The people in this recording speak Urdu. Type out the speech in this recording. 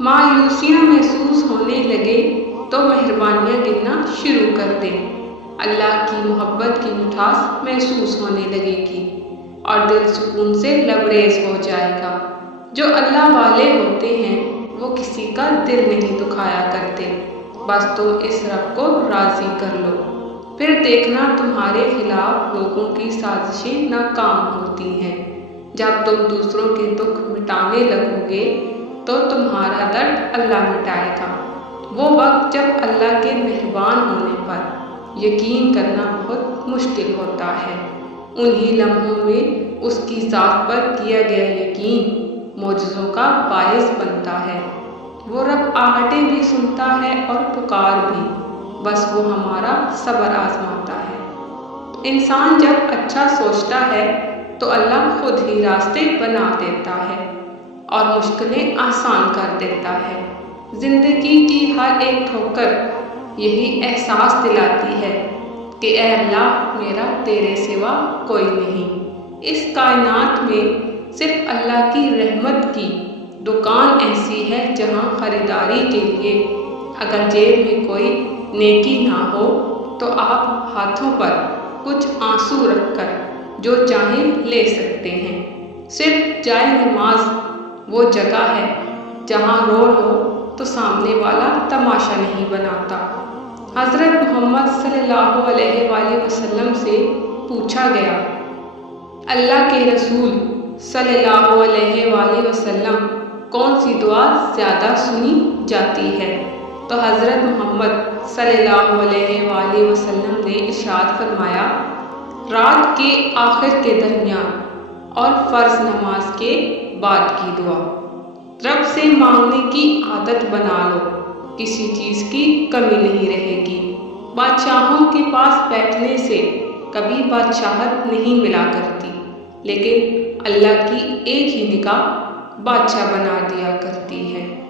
مایوسیاں محسوس ہونے لگے تو مہربانیاں گننا شروع کر دیں۔ اللہ کی محبت کی مٹھاس محسوس ہونے لگے گی اور دل سکون سے لبریز ہو جائے گا۔ جو اللہ والے ہوتے ہیں وہ کسی کا دل نہیں دکھایا کرتے، بس تم اس رب کو راضی کر لو، پھر دیکھنا تمہارے خلاف لوگوں کی سازشیں ناکام ہوتی ہیں۔ جب تم دوسروں کے دکھ مٹانے لگو گے تو تمہارا درد اللہ مٹائے گا۔ وہ وقت جب اللہ کے مہربان ہونے پر یقین کرنا بہت مشکل ہوتا ہے، انہی لمحوں میں اس کی ذات پر کیا گیا یقین معجزوں کا باعث بنتا ہے۔ وہ رب آہٹیں بھی سنتا ہے اور پکار بھی، بس وہ ہمارا صبر آزماتا ہے۔ انسان جب اچھا سوچتا ہے تو اللہ خود ہی راستے بنا دیتا ہے اور مشکلیں آسان کر دیتا ہے۔ زندگی کی ہر ایک ٹھوکر یہی احساس دلاتی ہے کہ اے اللہ، میرا تیرے سوا کوئی نہیں۔ اس کائنات میں صرف اللہ کی رحمت کی دکان ایسی ہے جہاں خریداری کے لیے اگر جیب میں کوئی نیکی نہ ہو تو آپ ہاتھوں پر کچھ آنسو رکھ کر جو چاہیں لے سکتے ہیں۔ صرف جائے نماز وہ جگہ ہے جہاں رو لو تو سامنے والا تماشا نہیں بناتا۔ حضرت محمد صلی اللہ علیہ وآلہ وسلم سے پوچھا گیا، اللہ کے رسول صلی اللہ علیہ وآلہ وسلم کون سی دعا زیادہ سنی جاتی ہے؟ تو حضرت محمد صلی اللہ علیہ وآلہ وسلم نے ارشاد فرمایا، رات کے آخر کے درمیان اور فرض نماز کے بعد کی دعا۔ رب سے مانگنے کی عادت بنا لو، کسی چیز کی کمی نہیں رہے گی۔ بادشاہوں کے پاس بیٹھنے سے کبھی بادشاہت نہیں ملا کرتی، لیکن اللہ کی ایک ہی نگاہ بادشاہ بنا دیا کرتی ہے۔